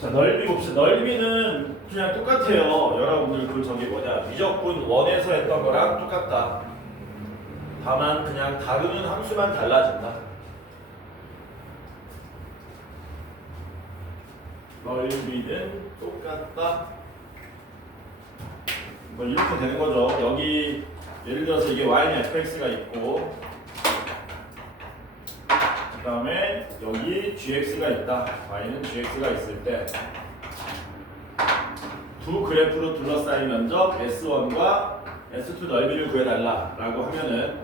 자, 넓이 봅시다. 넓이는 그냥 똑같아요. 여러분들 그 저기 뭐냐 미적분 1에서 했던 거랑 똑같다. 다만 그냥 다루는 함수만 달라진다. 넓이는 똑같다. 뭐 이렇게 되는 거죠. 여기 예를 들어서 이게 y는 fx가 있고 그 다음에 여기 gx가 있다. y는 gx가 있을 때 두 그래프로 둘러싸인 면적 S1과 S2 넓이를 구해달라 라고 하면은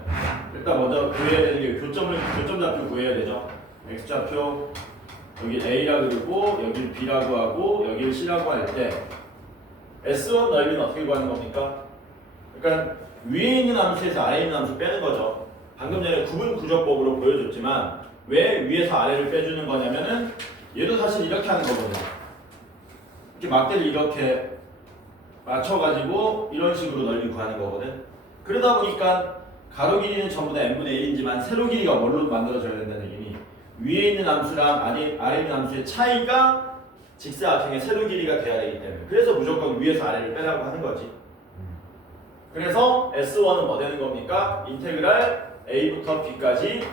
일단 먼저 구해야 되는 게 교점 좌표 구해야 되죠. x좌표 여기 A라 그러고 여기를 B라고 하고 여기를 C라고 할 때 S1 넓이는 어떻게 구하는 겁니까? 그러니까 위에 있는 함수에서 아래에 있는 함수 빼는 거죠. 방금 전에 구분 구조법으로 보여줬지만 왜 위에서 아래를 빼주는 거냐면은 얘도 사실 이렇게 하는 거거든요. 이렇게 막대를 이렇게 맞춰가지고 이런 식으로 넓이 구하는 거거든. 그러다 보니까 가로 길이는 전부 다 n분의 1이지만 세로 길이가 뭘로 만들어져야 된다는 얘기니 위에 있는 함수랑 아래에 있는 함수의 차이가 직사각형의 세로 길이가 돼야 되기 때문에 그래서 무조건 위에서 아래를 빼라고 하는 거지. 그래서 S1은 뭐 되는 겁니까? 인테그랄 A부터 B까지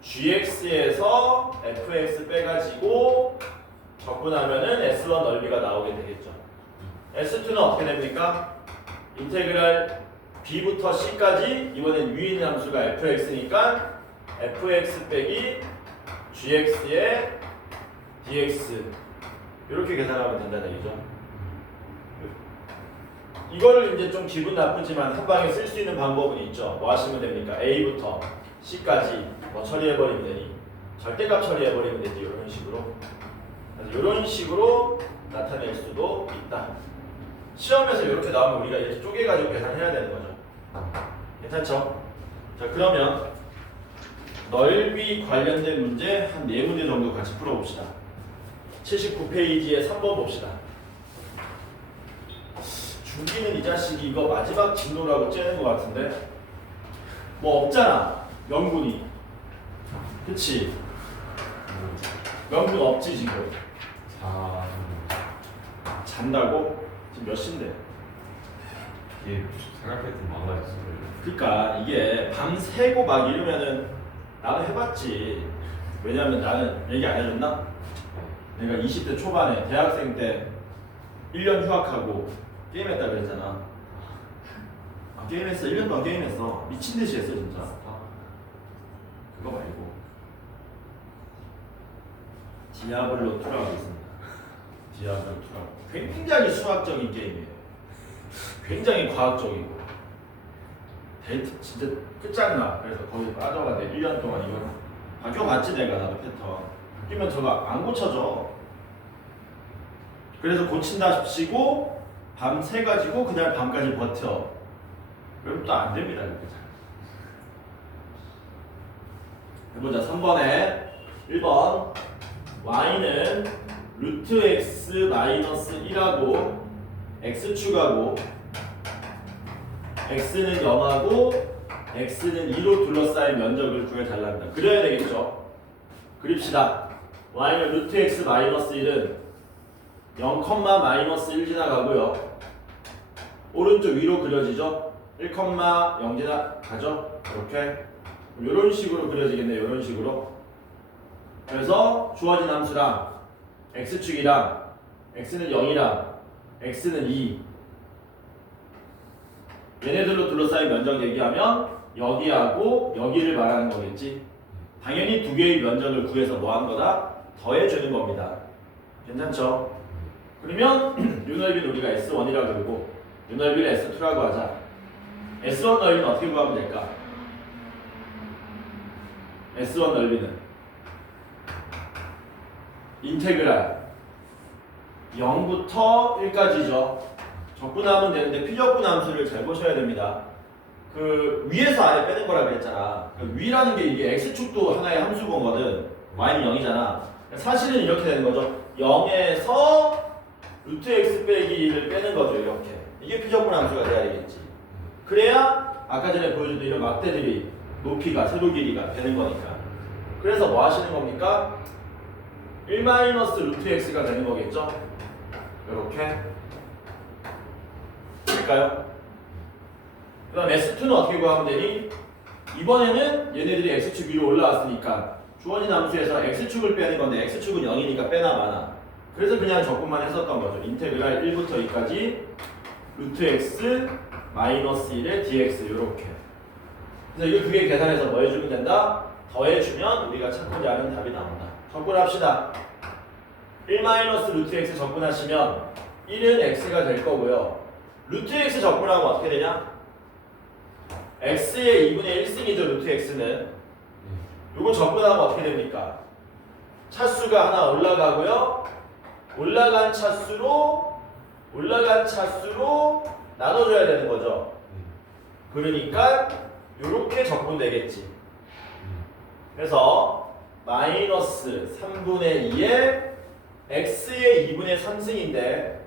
gx에서 fx 빼가지고 적분하면은 S1 넓이가 나오게 되겠죠. S2는 어떻게 됩니까? 인테그랄 B부터 C까지 이번엔 위에 있는 함수가 fx니까 fx 빼기 gx의 dx 이렇게 계산하면 된다는 얘기죠. 이거를 이제 좀 기분 나쁘지만 한 방에 쓸 수 있는 방법은 있죠. 뭐 하시면 됩니까? A부터 C까지 뭐 처리해버리면 되니 절대값 처리해버리면 되지. 이런 식으로 이런 식으로 나타낼 수도 있다. 시험에서 이렇게 나오면 우리가 이렇게 쪼개가지고 계산해야 되는 거죠. 괜찮죠? 자, 그러면 넓이 관련된 문제 한 4문제 정도 같이 풀어봅시다. 79페이지에 3번 봅시다. 준비는 이 자식이 이거 마지막 진로라고 째는 것 같은데 뭐 없잖아. 명분이. 그치? 명분 없지 지금. 잔다고? 지금 몇 시인데? 이게 생각했던 망가졌어. 그러니까 이게 밤새고 막 이러면은 나도 해봤지. 왜냐면 나는 얘기 안 해줬나? 내가 20대 초반에 대학생 때 1년 휴학하고 게임했다 그랬잖아. 아, 게임했어. 1년 동안 게임했어. 미친 듯이 했어 진짜. 그거 말고 디아블로 2라고 있습니다. 디아블로 2라고. 굉장히 수학적인 게임이에요. 굉장히 과학적이고 데이트 진짜 끝장나. 그래서 거기 빠져가지고 1년 동안 이거 바뀌어봤지 내가. 나도 패턴 바뀌면 저거 안 고쳐져. 그래서 고친다십시고 밤새 가지고 그날 밤까지 버텨. 그럼 또 안 됩니다. 이렇게 해보자. 3번에 1번 y는 루트 x 마이너스 1하고 x축하고 x는 0하고 x는 2로 둘러싸인 면적을 구해달랍니다. 그려야 되겠죠? 그립시다. y는 루트 x 마이너스 1은 0, 마이너스 1 지나가고요. 오른쪽 위로 그려지죠? 1, 0 지나가죠? 이렇게 이런 식으로 그려지겠네요. 이런 식으로. 그래서 주어진 함수랑 x축이랑 x는 0이랑 x는 2 얘네들로 둘러싸인 면적 얘기하면 여기하고 여기를 말하는 거겠지. 당연히 두 개의 면적을 구해서 뭐 하는 거다? 더해주는 겁니다. 괜찮죠? 그러면 요 넓이는 우리가 S1이라고 그러고 요 넓이를 S2라고 하자. S1 넓이는 어떻게 구하면 될까? S1 넓이는 인테그랄 0부터 1까지죠. 적분하면 되는데 피적분 함수를 잘 보셔야 됩니다. 그 위에서 아래 빼는 거라 그랬잖아. 그 위라는 게 이게 x축도 하나의 함수거든. y는 0이잖아. 사실은 이렇게 되는 거죠. 0에서 루트 x 빼기를 빼는 거죠. 이렇게. 이게 피적분 함수가 돼야 되겠지. 그래야 아까 전에 보여준 이런 막대들이 높이가 세로 길이가 되는 거니까. 그래서 뭐 하시는 겁니까? 1 마이너스 루트 x가 되는 거겠죠? 이렇게 될까요? 그 다음 S2는 어떻게 구하면 되니? 이번에는 얘네들이 x축 위로 올라왔으니까 주어진 함수에서 x축을 빼는 건데 x축은 0이니까 빼나 마나. 그래서 그냥 적분만 했었던 거죠. 인테그랄 1부터 2까지 루트 x 마이너스 1의 dx 이렇게. 그래서 이거 두 개 계산해서 뭐 해주면 된다? 더해주면 우리가 찾고자 하는 답이 나온다. 적분합시다. 1 마이너스 루트 x 적분하시면 1은 x가 될 거고요. 루트 x 적분하면 어떻게 되냐? x의 2분의 1승이죠. 루트 x는. 요거 적분하면 어떻게 됩니까? 차수가 하나 올라가고요. 올라간 차수로 나눠줘야 되는 거죠. 그러니까 요렇게 적분되겠지. 그래서 마이너스 3분의 2에 x의 2분의 3승인데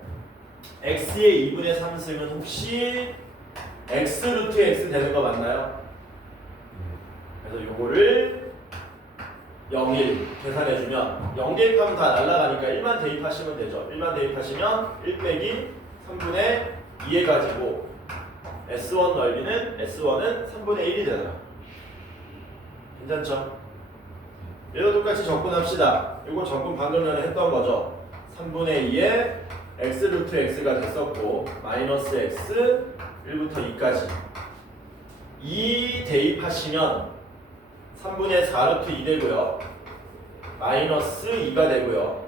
x의 2분의 3승은 혹시 x 루트 x 되는 거 맞나요? 그래서 요거를 0, 1 계산해주면 0 대입하면 다 날라가니까 1만 대입하시면 되죠. 1만 대입하시면 1 빼기 3분의 2 해가지고 S1 넓이는 S1은 3분의 1이 되잖아. 괜찮죠? 얘도 똑같이 적분합시다. 이거 적분 방금 전에 했던 거죠. 3분의 2에 x 루트 x가 됐었고 마이너스 x 1부터 2까지 2 대입하시면 3분의 4 루트 2 되고요. 마이너스 2가 되고요.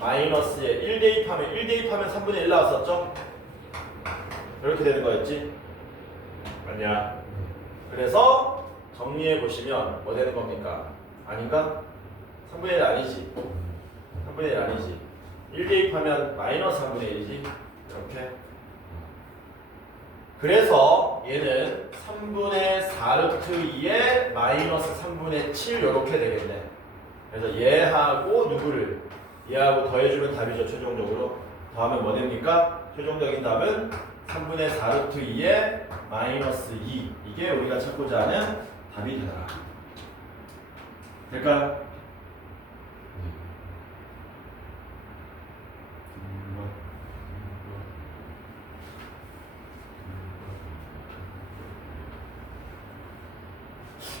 마이너스에 1 대입하면 3분의 1 나왔었죠? 이렇게 되는 거였지? 맞냐? 그래서 정리해 보시면 뭐 되는 겁니까? 아닌가? 3분의 1 아니지? 3분의 1 아니지? 1 대입하면 마이너스 3분의 1이지? 이렇게. 그래서 얘는 3분의 4 루트 2에 마이너스 3분의 7 이렇게 되겠네. 그래서 얘하고 누구를? 얘하고 더해주면 답이죠. 최종적으로. 더하면 뭐 됩니까? 최종적인 답은 3분의 4 루트 2에 마이너스 2. 이게 우리가 찾고자 하는 답이 되더라. 될까요?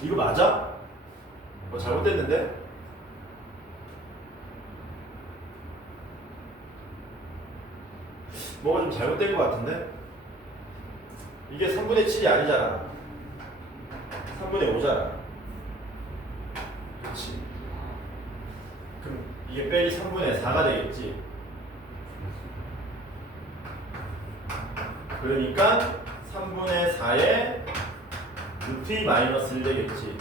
이거 맞아? 뭐 잘못됐는데? 뭐가 좀 잘못된 것 같은데? 이게 3분의 7이 아니잖아. 3분의 5잖아. 그렇지. 그럼 이게 빼기 3분의 4가 되겠지. 그러니까 3분의 4에 루트 2 마이너스 1 되겠지.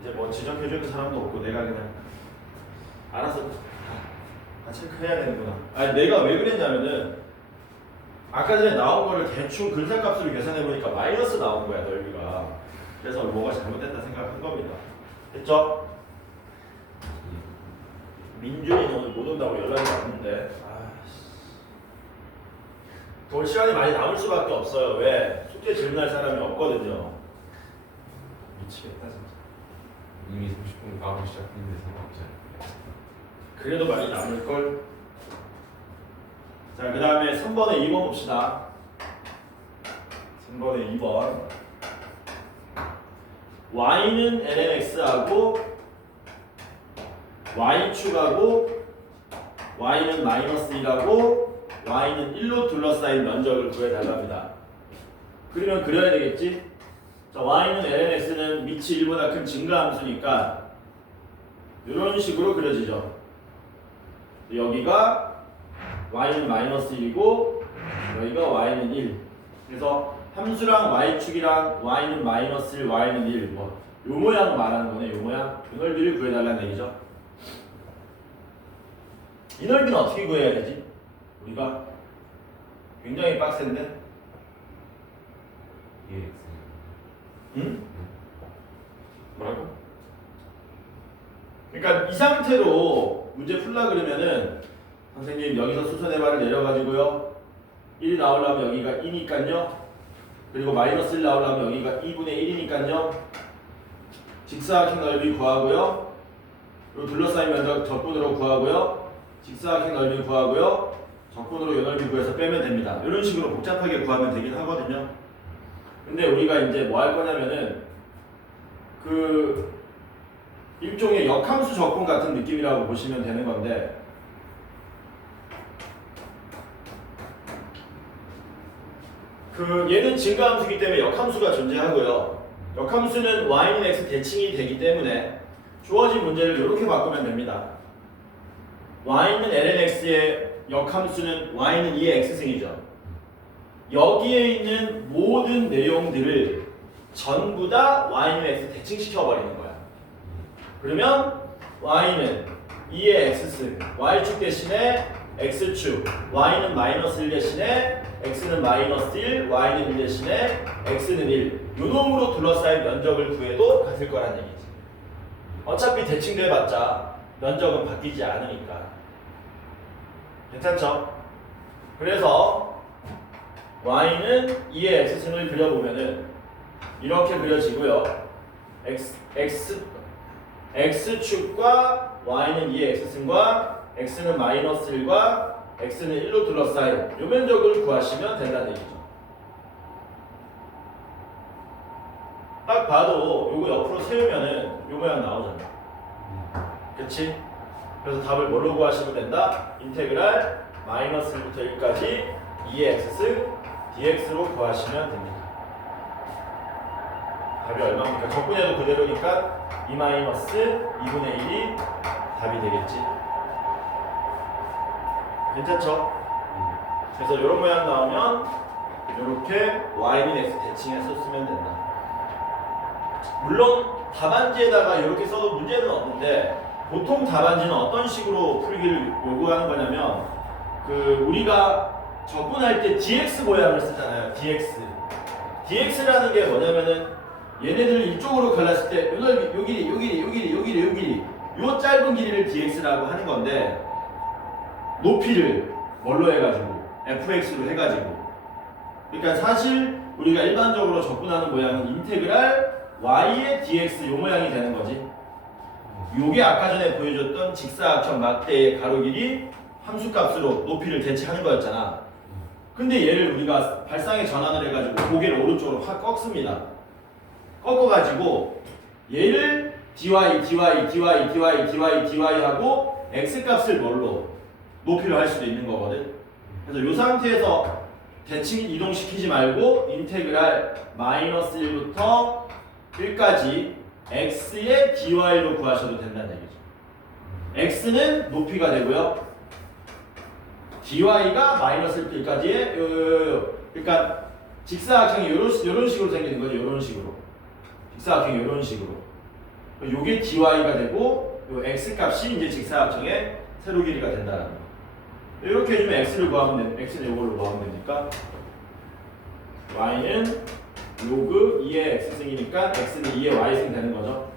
이제 뭐 지적해주는 사람도 없고 내가 그냥 알아서 다 체크해야 되는구나. 아니 내가 왜 그랬냐면은 아까 전에 나온 거를 대충 근사값으로 계산해보니까 마이너스 나온 거야 넓이가. 그래서 뭐가 잘못됐다 생각한 겁니다. 됐죠? 민준이는 오늘 못 온다고 연락이 왔는데 더 시간이 많이 남을 수밖에 없어요. 왜? 숙제 질문할 사람이 없거든요. 미치겠다 진짜. 이미 30분 까고 시작했는데 상관없잖아요. 그래도 많이 남을걸. 자, 그 다음에 3번에 2번 봅시다. 3번에 2번. y는 lnx하고 y축하고 y는 마이너스 1하고 y는 1로 둘러싸인 면적을 구해달랍니다. 그러면 그려야 되겠지? 자, y는 lnx는 밑이 1보다 큰 증가함수니까 이런 식으로 그려지죠. 여기가 y는 마이너스 1이고 여기가 y는 1. 그래서 함수랑 y축이랑 y는 마이너스 1, y는 1. 뭐 요 모양 말하는 거네. 요 모양. 이 넓이를 구해달라는 얘기죠. 이 넓이는 어떻게 구해야 되지? 우리가 굉장히 빡센데? EX. 응? 뭐라고? 그러니까 이 상태로 문제 풀라 그러면은 선생님 여기서 수선의 발을 내려가지고요 1이 나오려면 여기가 2니까요 그리고 마이너스 1 나오려면 여기가 2분의 1이니까요 직사각형 넓이 구하고요 요 둘러싸인 면적 적분으로 구하고요. 직사각형 넓이 구하고요. 적분으로 요 넓이 구해서 빼면 됩니다. 이런 식으로 복잡하게 구하면 되긴 하거든요. 근데 우리가 이제 뭐 할 거냐면은 그 일종의 역함수 적분 같은 느낌이라고 보시면 되는 건데 그 얘는 증가함수이기 때문에 역함수가 존재하고요. 역함수는 y는 x 대칭이 되기 때문에 주어진 문제를 이렇게 바꾸면 됩니다. y는 lnx의 역함수는 y는 2의 x승이죠. 여기에 있는 모든 내용들을 전부 다 y는 x 대칭시켜 버리는 거야. 그러면 y는 2의 x승, y축 대신에 x축, y는 마이너스 1 대신에 x는 마이너스 1, y는 1 대신에 x는 1. 요 놈으로 둘러싸인 면적을 구해도 같을 거란 얘기지. 어차피 대칭돼봤자 면적은 바뀌지 않으니까. 괜찮죠? 그래서 y는 2의 x승을 그려보면은 이렇게 그려지고요. x축과 y는 2의 x승과 x는 마이너스 1과 x는 1로 둘러싸인 요 면적을 구하시면 된다는 얘기죠. 딱 봐도 요거 옆으로 세우면은 요 모양 나오잖아. 그치? 그래서 답을 뭘로 구하시면 된다? 인테그랄 마이너스 1부터 1까지 2의 x승 dx로 구하시면 됩니다. 답이 얼마입니까? 적분해도 그대로니까 2 마이너스 2분의 1이 답이 되겠지. 괜찮죠? 그래서 이런 모양 나오면 이렇게 y는 x 대칭해서 쓰면 된다. 물론 답안지에다가 이렇게 써도 문제는 없는데 보통 답안지는 어떤 식으로 풀기를 요구하는 거냐면 그 우리가 적분할 때 dx 모양을 쓰잖아요. dx라는 게 뭐냐면은 얘네들 이쪽으로 갈랐을 때 요 넓이, 요 길이, 요 길이, 요 길이, 요 길이, 요 길이 요 짧은 길이를 dx라고 하는 건데 높이를 뭘로 해가지고 fx로 해가지고 그러니까 사실 우리가 일반적으로 적분하는 모양은 인테그랄 y의 dx 요 모양이 되는 거지. 요게 아까 전에 보여줬던 직사각형 막대의 가로 길이 함수값으로 높이를 대체하는 거였잖아. 근데 얘를 우리가 발상에 전환을 해가지고 고개를 오른쪽으로 확 꺾습니다. 꺾어가지고 얘를 dy 하고 x값을 뭘로 높이를 할 수도 있는 거거든. 그래서 이 상태에서 대칭 이동시키지 말고 인테그랄 마이너스 1부터 1까지 x의 dy로 구하셔도 된다는 얘기죠. x는 높이가 되고요. dy가 마이너스 1까지의 그러니까 직사각형이 이런 식으로 생기는 거죠. 이런 식으로. 직사각형이 이런 식으로. 요게 dy가 되고 요 x값이 이제 직사각형의 세로 길이가 된다는 거. 이렇게 해주면 x를 구하면 x는 이걸로 구하면 되니까 y는 로그 2의 x승이니까 x는 2의 y승 되는 거죠.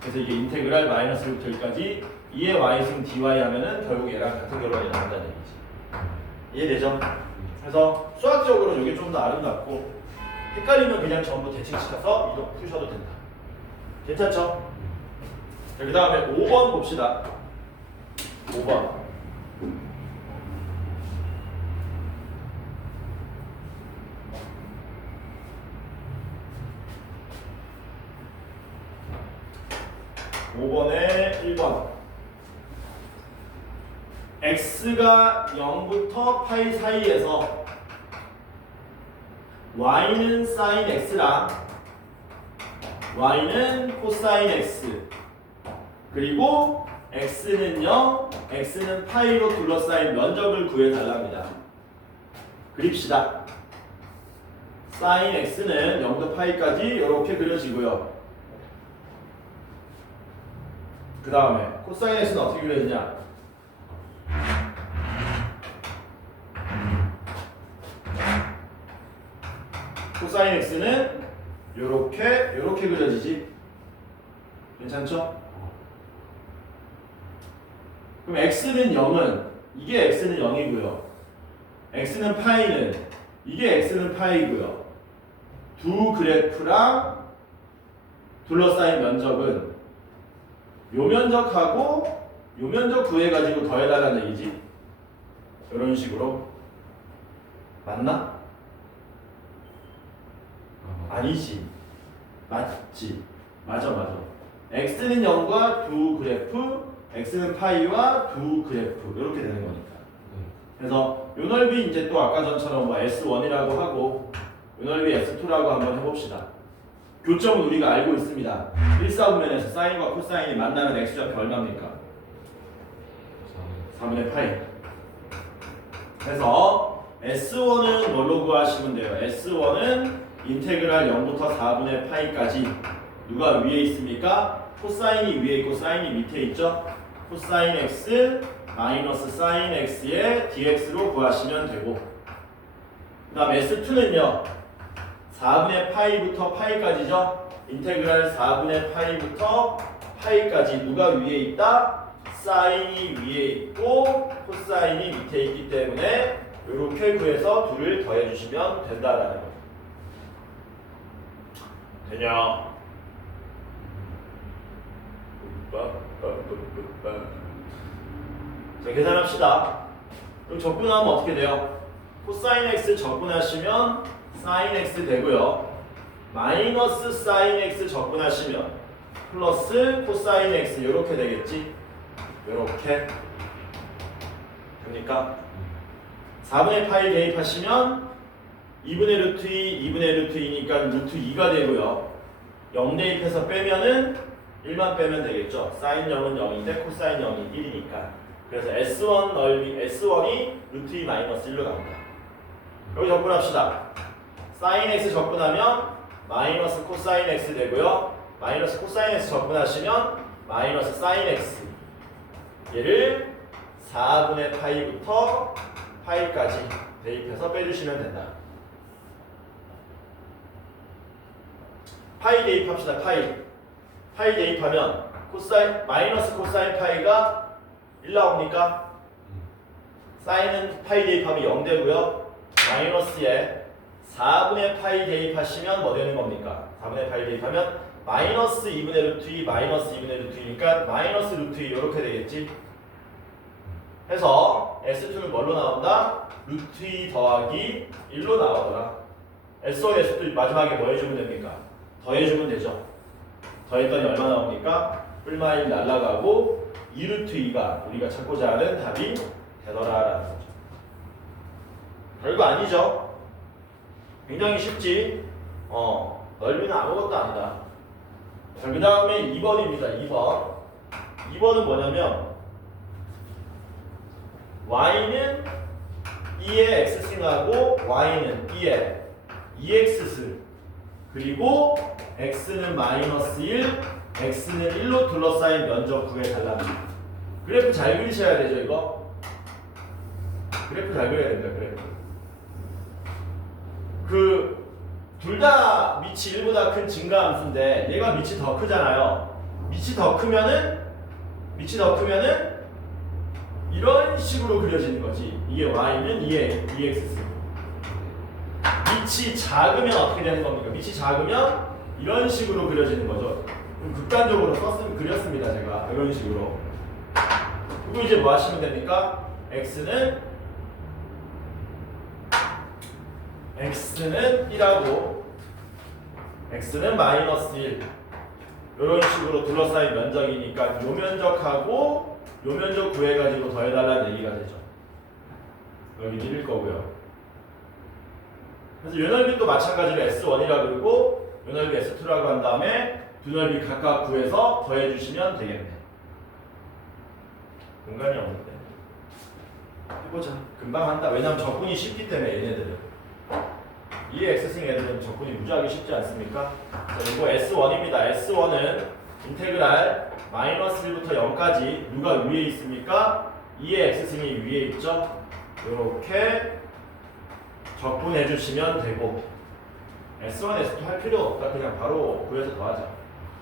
그래서 이게 인테그랄 마이너스 1부터 1까지 2의 y승 dy 하면은 결국 얘랑 같은 결과가 나온다는 얘기지. 이해되죠? 그래서 수학적으로 이게 좀 더 아름답고 헷갈리면 그냥 전부 대칭시켜서 이렇게 푸셔도 된다. 괜찮죠? 자, 그 다음에 5번 봅시다. 5번. (5번에) 1번 x가 0부터 파이 사이에서 y는 sin x랑 y는 코사인 x 그리고 x는 0, x는 파이로 둘러싸인 면적을 구해달랍니다. 그립시다. sin x는 0부터 파이까지 이렇게 그려지고요. 그 다음에 코사인 x는 어떻게 그려지냐? 코사인 x는 요렇게 그려지지. 괜찮죠? 그럼 x는 0은 이게 x는 0이고요. x는 파이는 이게 x는 파이고요. 두 그래프랑 둘러싸인 면적은 요 면적하고 요 면적 구해가지고 더해달라는 얘기지. 이런 식으로. 맞나? 아니지. 맞지. 맞아. x는 0과 두 그래프, x는 파이와 두 그래프 이렇게 되는 거니까. 그래서 요 넓이 이제 또 아까 전처럼 뭐 S1이라고 하고 요 넓이 S2라고 한번 해봅시다. 교점은 우리가 알고 있습니다. 1사분면에서 사인과 코사인이 만나는 x좌표 얼마입니까? 4분의 파이. 그래서 S1은 뭘로 구하시면 돼요? S1은 인테그랄 0부터 4분의 파이까지 누가 위에 있습니까? 코사인이 위에 있고 사인이 밑에 있죠? 코사인 x 마이너스 사인 x의 dx로 구하시면 되고, 그 다음 S2는요 4분의 파이부터 파이까지죠? 인테그랄 4분의 파이부터 파이까지 누가 위에 있다? 사인이 위에 있고 코사인이 밑에 있기 때문에 이렇게 구해서 둘을 더해주시면 된다라는 거죠. 되냐? 자, 계산합시다. 그럼 적분하면 어떻게 돼요? 코사인 x 적분하시면 사인 x 되고요. 마이너스 사인 x 적분하시면 플러스 코사인 x 이렇게 되겠지? 이렇게 됩니까? 4분의 파이 대입하시면 2분의 루트 2, 2분의 루트 2니까 루트 2가 되고요. 0 대입해서 빼면은 1만 빼면 되겠죠. 사인 0은 0인데 코사인 0이 1이니까. 그래서 S1 넓이 S1이 루트 2 마이너스 1로 나온다. 여기 적분합시다. 사인 x 적분하면 마이너스 코사인 x 되고요. 마이너스 코사인 x 적분하시면 마이너스 사인 x. 얘를 4분의 파이부터 파이까지 대입해서 빼주시면 된다. 파이 대입합시다. 파이 대입하면 코사인 마이너스 코사인 파이가 1 나옵니까? 사인은 파이 대입하면 0 되고요. 마이너스에 4분의 파이 대입하시면 뭐 되는 겁니까? 4분의 파이 대입하면 마이너스 2분의 루트 2 마이너스 2분의 루트 2니까 마이너스 루트 2 이렇게 되겠지? 해서 S2는 뭘로 나온다? 루트 2 더하기 1로 나오더라. S1, S2 마지막에 뭐 해주면 됩니까? 더해주면 되죠. 더했더니 얼마 나옵니까? 뿔마 1 날라가고 2루트 2가 우리가 찾고자 하는 답이 되더라라는 거죠. 별거 아니죠? 굉장히 쉽지? 넓이는 아무것도 아니다. 자, 그 다음에 2번입니다. 2번은 뭐냐면 y는 2의 x승하고 y는 2의 2x승 그리고 x는 마이너스 1, x는 1로 둘러싸인 면적 구해달랍니다. 그래프 잘 그리셔야 되죠, 이거? 그래프 잘 그려야 된다, 그래프. 둘 다 밑이 1보다 큰 증가함수인데 얘가 밑이 더 크잖아요. 밑이 더 크면은 이런 식으로 그려지는 거지. 이게 y는 2의 2x승. 밑이 작으면 어떻게 되는 겁니까? 밑이 작으면 이런 식으로 그려지는 거죠. 극단적으로 그렸습니다, 제가. 이런 식으로. 그리고 이제 뭐 하시면 됩니까? x는 1하고 x는 마이너스 1 이런 식으로 둘러싸인 면적이니까 요 면적하고 요 면적 구해가지고 더해달라는 얘기가 되죠. 여기 1일 거고요. 그래서 요 넓이도 마찬가지로 S1이라 그러고 요 넓이 S2라고 한 다음에 두 넓이 각각 구해서 더해주시면 되겠네. 공간이 없는데 해보자. 금방 한다. 왜냐면 적분이 쉽기 때문에 얘네들은. 이 x승 애들은 적분이 무지하게 쉽지 않습니까? 자, 이거 S1입니다. S1은 인테그랄 마이너스 1부터 0까지 누가 위에 있습니까? 2의 x승이 위에 있죠? 이렇게 적분해 주시면 되고 S1, S2 할 필요 없다. 그냥 바로 구해서 더하자.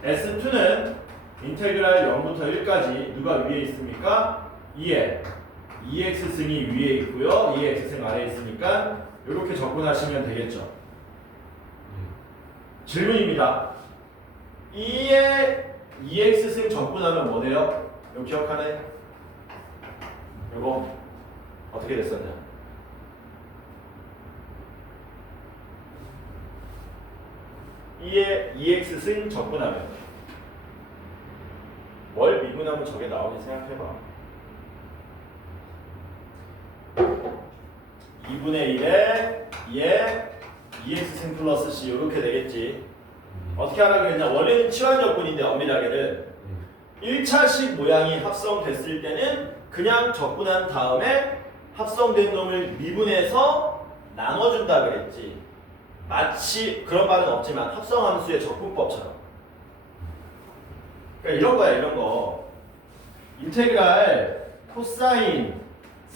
S2는 인테그랄 0부터 1까지 누가 위에 있습니까? 2의 2x승이 위에 있고요. 2x승 아래에 있으니까 이렇게 적분하시면 되겠죠. 질문입니다. 2의 EX승 적분하면 뭐 돼요? 이거 기억하네? 이거 어떻게 됐었냐? 이에 EX승 적분하면 뭘 미분하면 저게 나오니 생각해봐. 2분의 1에 얘 EX승 플러스 C 이렇게 되겠지. 어떻게 하라고 했냐? 원래는 치환 적분인데 엄밀하게는 1차식 모양이 합성됐을 때는 그냥 적분한 다음에 합성된 놈을 미분해서 나눠준다 그랬지. 마치 그런 말은 없지만 합성함수의 적분법처럼. 그러니까 이런 거야, 이런 거. 인테그랄 코사인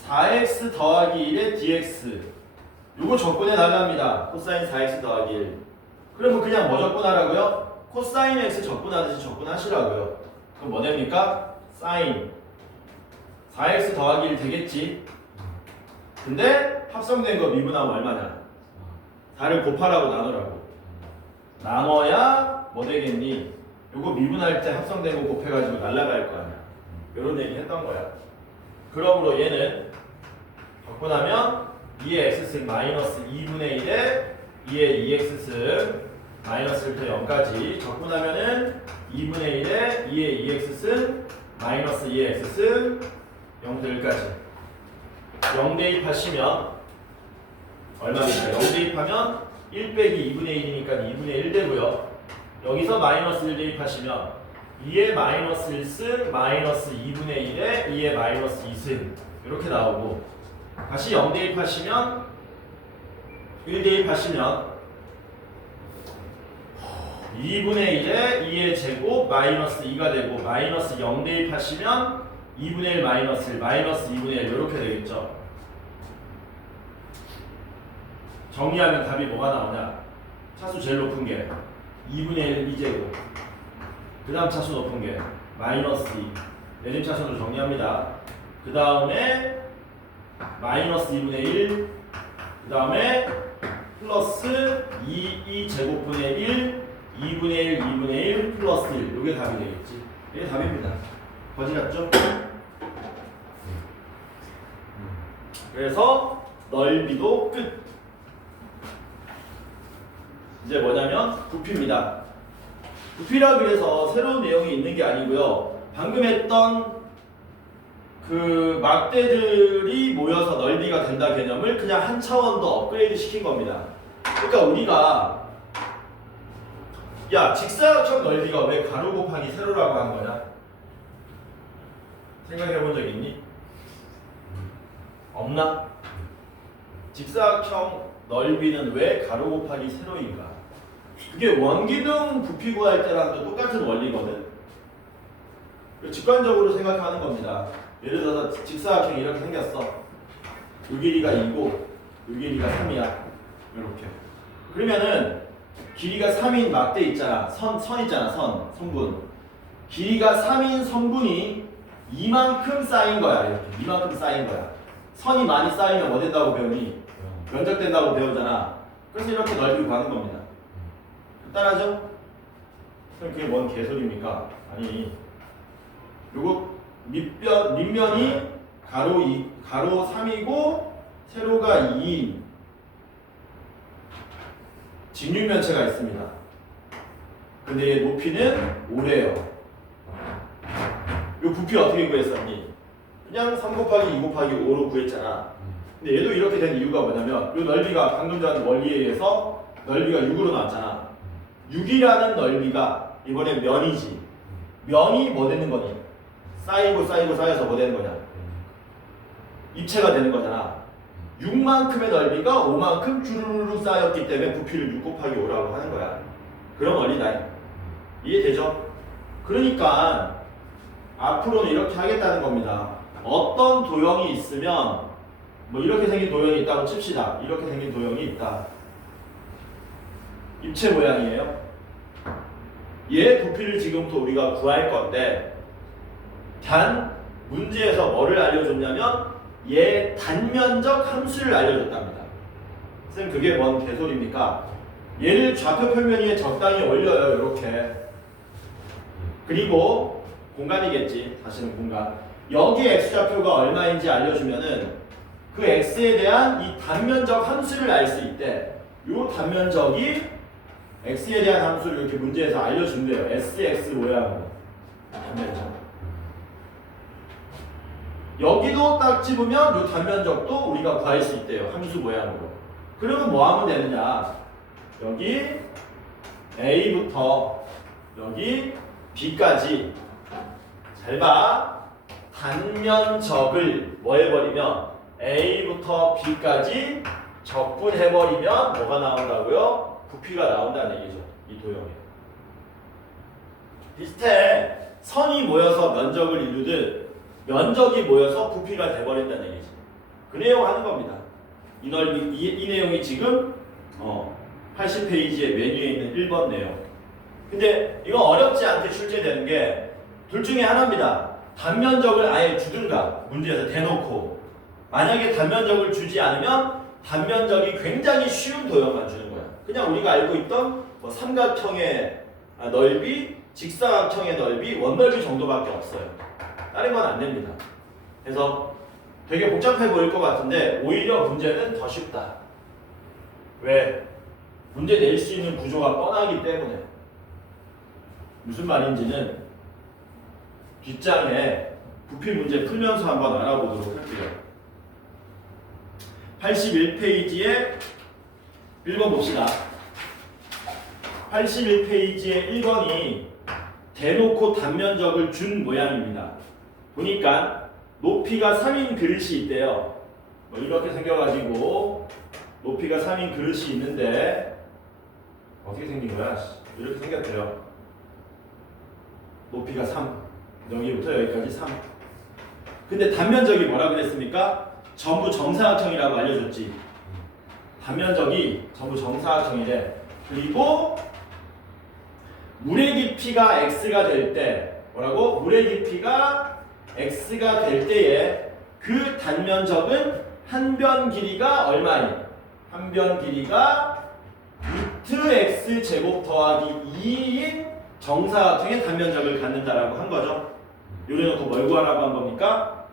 4x 더하기 1의 dx 요거 적분해 달랍니다. 코사인 4x 더하기 1. 그러면 그냥 뭐 적분하라고요? 코사인 x 적분하듯이 적분하시라고요. 그럼 뭐 됩니까? 사인 4x 더하기 1 되겠지. 근데 합성된 거 미분하면 얼마냐? 4를 곱하라고 나누라고. 나눠야 뭐 되겠니? 요거 미분할 때 합성된 거 곱해가지고 날라갈 거 아니야. 요런 얘기 했던 거야. 그러므로 얘는 적분하면 2의 x승 마이너스 2분의 1에 2의 2x승 마이너스 1부터 0까지 적분하면은 2분의 1에 2의 2x승 마이너스 2의 x승 0부터 1까지 0 대입하시면 얼마입니까? 0 대입하면 1 빼기 2분의 1이니까 2분의 1 되고요. 여기서 마이너스 1 대입하시면 2의 마이너스 1승 마이너스 2분의 1에 2의 마이너스 2승 이렇게 나오고 다시 0 대입하시면 1 대입하시면 2분의 1에 2의 제곱 마이너스 2가 되고 마이너스 0 대입하시면 2분의 1 마이너스 1 마이너스 2분의 1 이렇게 되겠죠. 정리하면 답이 뭐가 나오냐? 차수 제일 높은 게 2분의 1 2제곱 그 다음 차수 높은 게 마이너스 2 내림 차수로 정리합니다. 그 다음에 마이너스 2분의 1 그 다음에 플러스 2 제곱분의 1 2분의 1 2분의 1 플러스 1 이게 답이 되겠지. 이게 답입니다. 거지 같죠? 그래서 넓이도 끝. 이제 뭐냐면 부피입니다. 부피라 그래서 새로운 내용이 있는 게 아니고요. 방금 했던 그 막대들이 모여서 넓이가 된다 개념을 그냥 한 차원 더 업그레이드 시킨 겁니다. 그러니까 우리가 야 직사각형 넓이가 왜 가로 곱하기 세로라고 한 거냐? 생각해 본 적 있니? 없나? 직사각형 넓이는 왜 가로 곱하기 세로인가? 그게 원기둥 부피 구할 때랑도 똑같은 원리거든. 직관적으로 생각하는 겁니다. 예를 들어서 직사각형이 이렇게 생겼어. 요 길이가 2고 요 길이가 3이야. 이렇게. 그러면은 길이가 3인 막대 있잖아. 선 있잖아. 선분. 길이가 3인 선분이 이만큼 쌓인 거야. 이렇게. 이만큼 쌓인 거야. 선이 많이 쌓이면 뭐 된다고 배우니? 면적된다고 배우잖아. 그래서 이렇게 넓이 구하는 겁니다. 간단하죠? 그럼 그게 뭔 개소리입니까? 아니, 요거 밑면이 가로 3이고 세로가 2인 직육면체가 있습니다. 근데 얘 높이는 5래요. 요 부피 어떻게 구했었니? 그냥 3 곱하기 2 곱하기 5로 구했잖아. 근데 얘도 이렇게 된 이유가 뭐냐면 요 넓이가 방금 전 원리에 의해서 넓이가 6으로 나왔잖아. 6이라는 넓이가 이번에 면이지. 면이 뭐 되는 거니? 쌓여서 뭐 되는 거냐? 입체가 되는 거잖아. 6만큼의 넓이가 5만큼 주르륵 쌓였기 때문에 부피를 6 곱하기 5라고 하는 거야. 그런 원리다. 이해되죠? 그러니까 앞으로는 이렇게 하겠다는 겁니다. 어떤 도형이 있으면 뭐 이렇게 생긴 도형이 있다고 칩시다. 이렇게 생긴 도형이 있다. 입체 모양이에요. 얘 부피를 지금부터 우리가 구할 건데 단 문제에서 뭐를 알려줬냐면 얘 단면적 함수를 알려줬답니다. 쌤 그게 뭔 개소리입니까? 얘를 좌표 평면 위에 적당히 올려요. 이렇게 그리고 공간이겠지. 다시는 공간. 여기 x좌표가 얼마인지 알려주면은 그 x에 대한 이 단면적 함수를 알 수 있대. 요 단면적이 x에 대한 함수를 이렇게 문제에서 알려준대요. sx 모양으로. 단면적. 여기도 딱 집으면 요 단면적도 우리가 구할 수 있대요. 함수 모양으로. 그러면 뭐 하면 되느냐? 여기 a부터 여기 b까지 잘 봐. 단면적을 뭐 해버리면 a부터 b까지 적분해버리면 뭐가 나온다고요? 부피가 나온다는 얘기죠. 이 도형에. 비슷해. 선이 모여서 면적을 이루듯 면적이 모여서 부피가 돼버린다는 얘기죠. 그 내용 하는 겁니다. 이 넓이, 이 내용이 지금 80페이지의 메뉴에 있는 1번 내용. 근데 이거 어렵지 않게 출제되는 게 둘 중에 하나입니다. 단면적을 아예 주든가 문제에서 대놓고, 만약에 단면적을 주지 않으면 단면적이 굉장히 쉬운 도형만 주는 거야. 그냥 우리가 알고 있던 뭐 삼각형의 넓이, 직사각형의 넓이, 원넓이 정도밖에 없어요. 다른 건 안 됩니다. 그래서 되게 복잡해 보일 것 같은데 오히려 문제는 더 쉽다. 왜? 문제 낼 수 있는 구조가 뻔하기 때문에. 무슨 말인지는 뒷장에 부피 문제 풀면서 한번 알아보도록 할게요. 81페이지에 1번 봅시다. 81페이지에 1번이 대놓고 단면적을 준 모양입니다. 보니까 높이가 3인 그릇이 있대요. 뭐 이렇게 생겨가지고 높이가 3인 그릇이 있는데 어떻게 생긴 거야? 이렇게 생겼대요. 높이가 3. 여기부터 여기까지 3. 근데 단면적이 뭐라 그랬습니까? 전부 정사각형이라고 알려줬지. 단면적이 전부 정사각형이래. 그리고 물의 깊이가 x가 될 때, 뭐라고? 물의 깊이가 x가 될 때에 그 단면적은 한 변 길이가 얼마인? 한 변 길이가 루트 x 제곱 더하기 2인 정사각형의 단면적을 갖는다라고 한 거죠. 요래놓고 뭘 구하라고 한 겁니까?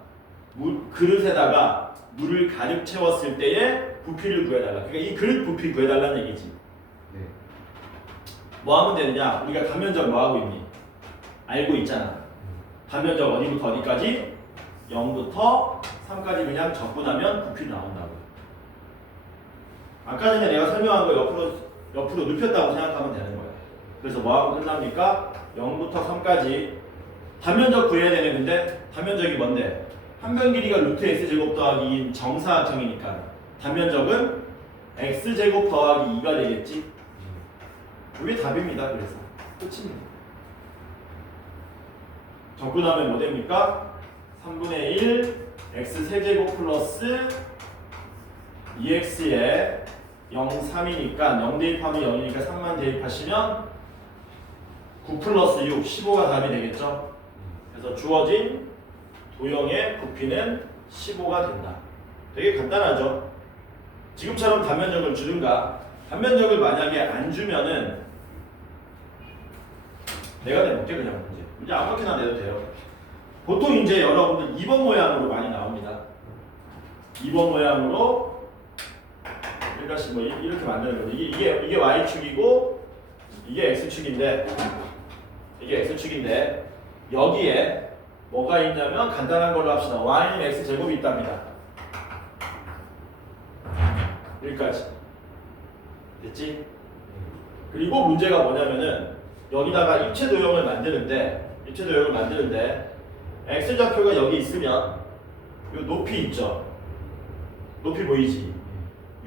그릇에다가 물을 가득 채웠을 때의 부피를 구해달라. 그러니까 이 그릇 부피 구해달라는 얘기지. 네. 뭐 하면 되느냐? 우리가 단면적 뭐 하고 있니? 알고 있잖아. 단면적 어디부터 어디까지? 0부터 3까지 그냥 적분하면 부피 나온다고. 아까 전에 내가 설명한 거 옆으로 눕혔다고 생각하면 되는 거야. 그래서 뭐 하고 끝납니까? 0부터 3까지 단면적 구해야 되는 건데 단면적이 뭔데? 한 변 길이가 루트 x제곱 더하기 2인 정사각형이니까 단면적은 x제곱 더하기 2가 되겠지? 그게 답입니다. 그래서 끝입니다. 적분하면 뭐 됩니까? 3분의 1 x 세제곱 플러스 2x에 0, 3이니까 0 대입하면 0이니까 3만 대입하시면 9 플러스 6, 15가 답이 되겠죠? 그래서 주어진 도형의 부피는 15가 된다. 되게 간단하죠? 지금처럼 단면적을 주든가, 단면적을 만약에 안 주면은 내가 내볼게. 그냥 문제 아무렇게나 내도 돼요. 보통 이제 여러분들 2번 모양으로 많이 나옵니다. 2번 모양으로 이렇게 뭐 이렇게 만드는 거죠. 이게 y축이고 이게 x축인데, 여기에 뭐가 있냐면 간단한 걸로 합시다. y는 x제곱이 있답니다. 여기까지 됐지? 그리고 문제가 뭐냐면은 여기다가 입체 도형을 만드는데 x좌표가 여기 있으면 요 높이 있죠? 높이 보이지?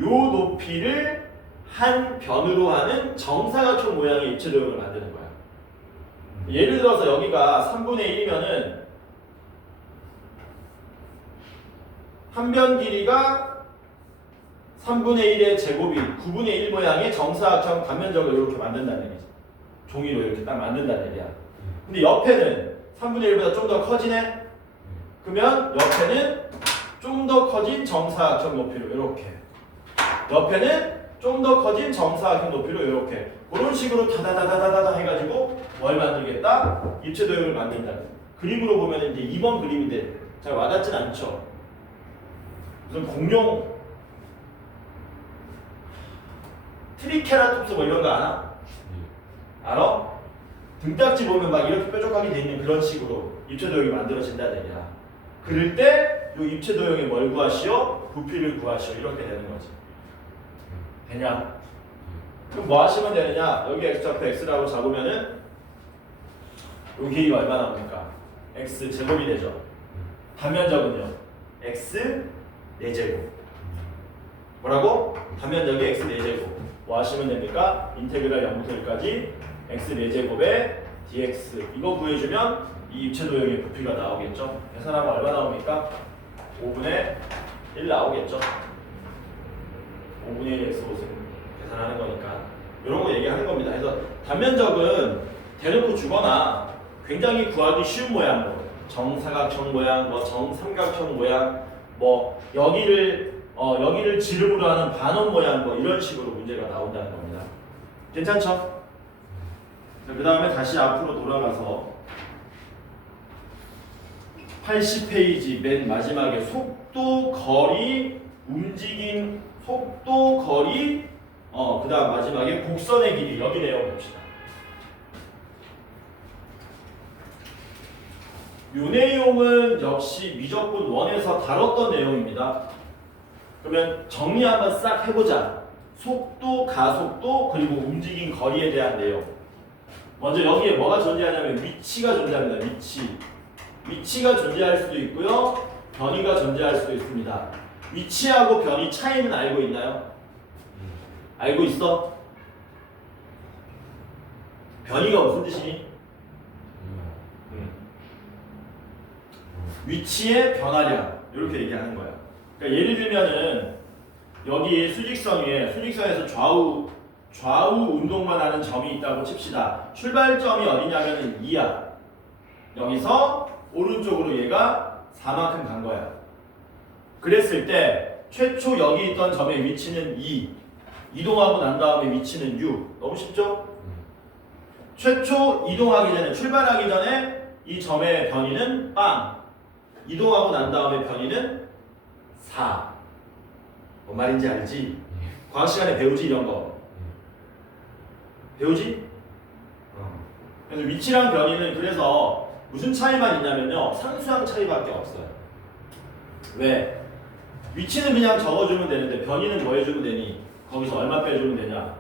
요 높이를 한 변으로 하는 정사각형 모양의 입체 도형을 만드는 거야. 예를 들어서 여기가 3분의 1이면은 한 변 길이가 3분의 1의 제곱이 9분의 1 모양의 정사각형 단면적을 이렇게 만든다는 얘기죠. 종이로 이렇게 딱 만든다는 얘기야. 근데 옆에는 3분의 1보다 좀 더 커지네? 그러면 옆에는 좀 더 커진 정사각형 높이로 이렇게, 옆에는 좀 더 커진 정사각형 높이로 이렇게 그런 식으로 다다다다다다 해가지고 뭘 만들겠다? 입체 도형을 만든다. 그림으로 보면 이제 2번 그림인데 잘 와닿진 않죠. 무슨 공룡 트리케라톱스 뭐 이런 거 아나? 알아? 등딱지 보면 막 이렇게 뾰족하게 돼 있는 그런 식으로 입체 도형이 만들어진다는 얘기야. 그럴 때 이 입체 도형의 뭘 구하시오? 부피를 구하시오. 이렇게 되는 거지. 되냐? 그럼 뭐 하시면 되느냐? 여기 x좌표 x라고 잡으면은 여기 얼마 나옵니까? x 제곱이 되죠. 단면적은요? x 4제곱. 뭐라고? 단면적이 x 4제곱. 뭐 하시면 됩니까? 인테그랄 0부터 1까지 x 4제곱에 dx 이거 구해주면 이 입체 도형의 부피가 나오겠죠. 계산하면 얼마 나옵니까? 5분의 1 나오겠죠. 5분의 1 x 옷은 계산하는 거니까 이런 거 얘기하는 겁니다. 그래서 단면적은 대놓고 주거나 굉장히 구하기 쉬운 모양, 뭐 정사각형 모양, 뭐 정삼각형 모양, 뭐 여기를 지름으로 하는 반원 모양, 뭐 이런 식으로 문제가 나온다는 겁니다. 괜찮죠? 그 다음에 다시 앞으로 돌아가서 80페이지 맨 마지막에 속도, 거리, 움직임, 속도, 거리, 그 다음 마지막에 곡선의 길이 여기 내용 봅시다. 이 내용은 역시 미적분 1에서 다뤘던 내용입니다. 그러면 정리 한번 싹 해보자. 속도, 가속도, 그리고 움직임, 거리에 대한 내용. 먼저 여기에 뭐가 존재하냐면 위치가 존재합니다. 위치가 존재할 수도 있고요. 변이가 존재할 수도 있습니다. 위치하고 변이 차이는 알고 있나요? 알고 있어? 변이가 무슨 뜻이니? 위치의 변화량 이렇게 얘기하는 거야. 그러니까 예를 들면은 여기 수직선 위에 수직선에서 좌우 운동만 하는 점이 있다고 칩시다. 출발점이 어디냐면은 2야. 여기서 오른쪽으로 얘가 4만큼 간 거야. 그랬을 때 최초 여기 있던 점의 위치는 2. 이동하고 난 다음에 위치는 6. 너무 쉽죠? 최초 이동하기 전에 출발하기 전에 이 점의 변이는 빵. 이동하고 난 다음에 변이는 4. 뭔 말인지 알지? 과학 시간에 배우지 이런 거. 배우지? 그래서 위치랑 변이는 그래서 무슨 차이만 있냐면요. 상수항 차이밖에 없어요. 왜? 위치는 그냥 적어주면 되는데 변이는 뭐 해주면 되니? 거기서 얼마 빼주면 되냐?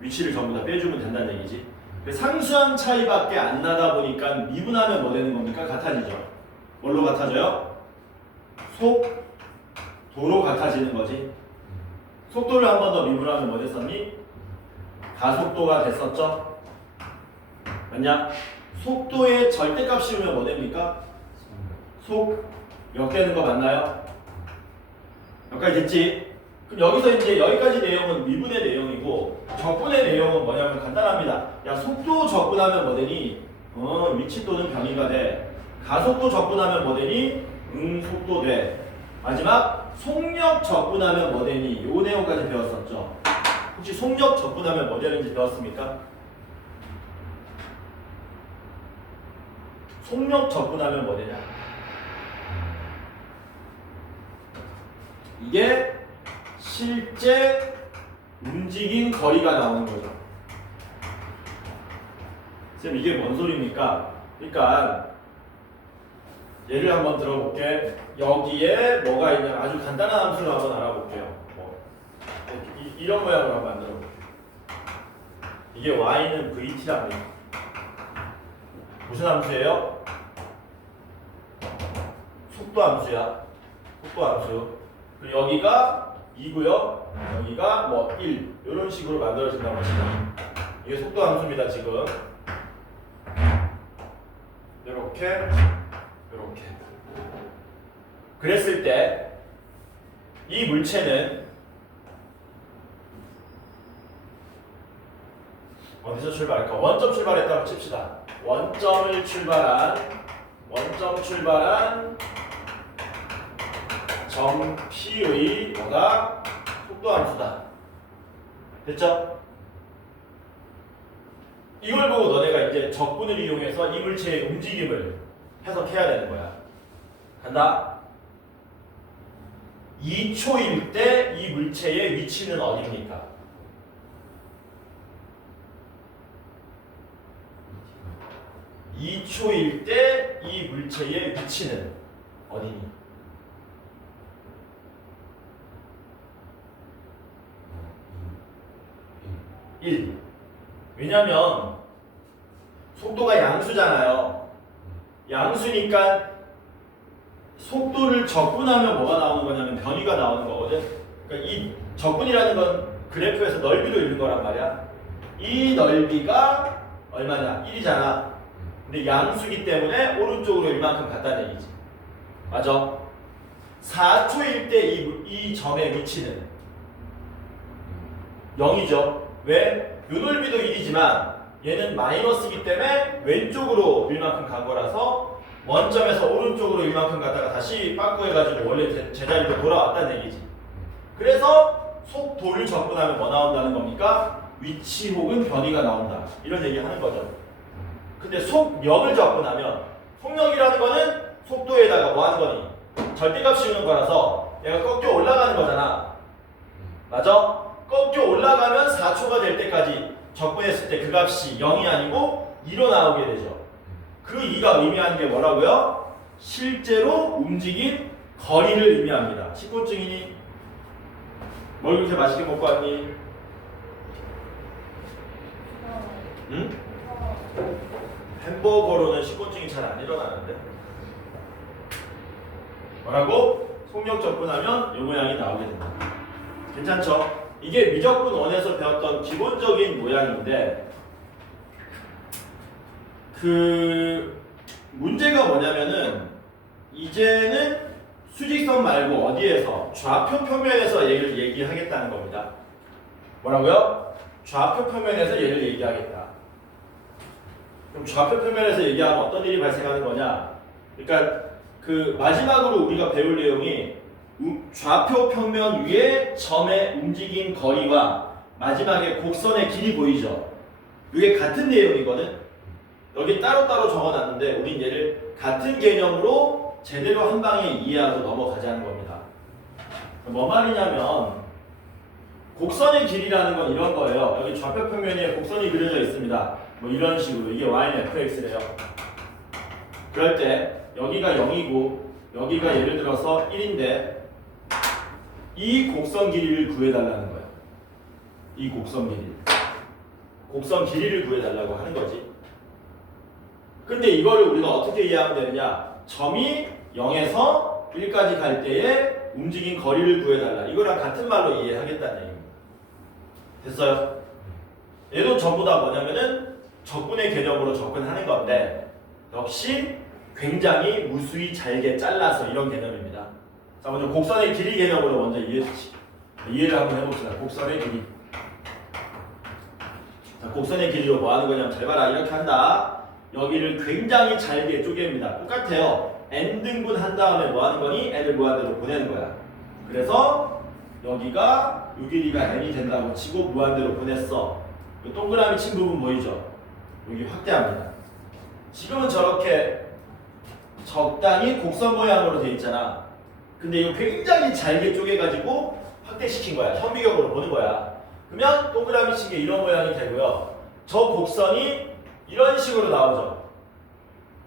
위치를 전부 다 빼주면 된다는 얘기지. 상수항 차이밖에 안 나다 보니까 미분하면 뭐 되는 겁니까? 같아지죠. 뭘로 같아져요? 속도로 같아지는 거지. 속도를 한 번 더 미분하면 뭐 됐었니? 가속도가 됐었죠. 맞냐? 속도의 절대값 씌우면 뭐 됩니까? 속 몇 개는 거 맞나요? 여기까지 됐지? 그럼 여기서 이제 여기까지 내용은 미분의 내용이고 적분의 내용은 뭐냐면 간단합니다. 야 속도 적분하면 뭐 되니? 위치 또는 변이가 돼. 가속도 적분하면 뭐 되니? 속도 돼. 마지막 속력 적분하면 뭐 되니? 요 내용까지 배웠었죠. 혹시 속력 적분하면 뭐 되는지 배웠습니까? 속력 적분하면 뭐 되냐? 이게 실제 움직인 거리가 나오는 거죠. 쌤 이게 뭔 소리입니까? 그러니까 예를 한번 들어볼게. 여기에 뭐가 있냐? 아주 간단한 함수를 한번 알아볼게요. 이런 모양으로 한번 만들어볼게요. 이게 y는 vt랍니다. 무슨 함수예요? 속도 함수야. 속도 함수. 그리고 여기가 2고요. 여기가 뭐 1. 이런 식으로 만들어진다고 합시다. 이게 속도 함수입니다. 지금 이렇게 그랬을 때 이 물체는 어디서 출발할까? 원점 출발했다고 칩시다. 원점 출발한 점 P의 뭐다? 속도 함수다. 됐죠? 이걸 보고 너네가 이제 적분을 이용해서 이 물체의 움직임을 해석해야 되는 거야. 간다. 2초일 때 이 물체의 위치는 어디입니까? 2초일 때 이 물체의 위치는 어디니? 1. 왜냐면 속도가 양수잖아요. 양수니까 속도를 적분하면 뭐가 나오는 거냐면 변위가 나오는 거거든. 그러니까 이 적분이라는 건 그래프에서 넓이로 읽는 거란 말이야. 이 넓이가 얼마냐? 1이잖아. 근데 양수기 때문에 오른쪽으로 이만큼 갔다는 얘기지. 맞아? 4초일 때 이 점의 위치는 0이죠. 왜? 요 넓이도 1이지만 얘는 마이너스이기 때문에 왼쪽으로 이만큼 간 거라서 원점에서 오른쪽으로 이만큼 가다가 다시 빠꾸해가지고 원래 제자리로 돌아왔다는 얘기지. 그래서 속도를 적분하면 뭐 나온다는 겁니까? 위치 혹은 변위가 나온다. 이런 얘기 하는 거죠. 근데 속력을 적분하면 속력이라는 거는 속도에다가 뭐 하는 거니? 절대값 씌우는 거라서 얘가 꺾여 올라가는 거잖아. 맞아? 꺾여 올라가면 4초가 될 때까지 적분했을 때 그 값이 0이 아니고 2로 나오게 되죠. 그 2가 의미하는 게 뭐라고요? 실제로 움직인 거리를 의미합니다. 식곤증이니? 뭘 그렇게 맛있게 먹고 왔니? 응? 햄버거로는 식곤증이 잘 안 일어나는데. 뭐라고? 속력 적분하면 이 모양이 나오게 된다. 괜찮죠? 이게 미적분 1에서 배웠던 기본적인 모양인데 그 문제가 뭐냐면은 이제는 수직선 말고 어디에서 좌표 표면에서 얘를 얘기하겠다는 겁니다. 뭐라고요? 좌표 표면에서 얘를 얘기하겠다. 그럼 좌표 표면에서 얘기하면 어떤 일이 발생하는 거냐? 그러니까 그 마지막으로 우리가 배울 내용이 좌표 평면 위에 점의 움직임 거리와 마지막에 곡선의 길이 보이죠? 이게 같은 내용이거든? 여기 따로따로 적어놨는데 우린 얘를 같은 개념으로 제대로 한 방에 이해하고 넘어가자는 겁니다. 뭐 말이냐면 곡선의 길이라는 건 이런 거예요. 여기 좌표 평면에 곡선이 그려져 있습니다. 뭐 이런 식으로 이게 y는 fx래요. 그럴 때 여기가 0이고 여기가 예를 들어서 1인데 이 곡선 길이를 구해달라는 거예요. 이 곡선 길이. 곡선 길이를 구해달라고 하는 거지. 근데 이거를 우리가 어떻게 이해하면 되느냐? 점이 0에서 1까지 갈 때의 움직인 거리를 구해달라. 이거랑 같은 말로 이해하겠다는 얘기입니다. 됐어요? 얘도 전부 다 뭐냐면은 적분의 개념으로 접근하는 건데 역시 굉장히 무수히 잘게 잘라서 이런 개념입니다. 자, 먼저 곡선의 길이 개념으로 먼저 이해를 한번 해봅시다. 곡선의 길이. 자, 곡선의 길이로 뭐 하는 거냐면 잘 봐라. 이렇게 한다. 여기를 굉장히 잘게 쪼갭니다. 똑같아요. n등분 한 다음에 뭐 하는 거니? n을 무한대로 보내는 거야. 그래서 여기가 이 길이가 n이 된다고 치고 무한대로 보냈어. 이 동그라미 친 부분 보이죠? 여기 확대합니다. 지금은 저렇게 적당히 곡선 모양으로 돼 있잖아. 근데 이거 굉장히 잘게 쪼개가지고 확대시킨 거야. 현미경으로 보는 거야. 그러면 동그라미 친 게 이런 모양이 되고요. 저 곡선이 이런 식으로 나오죠.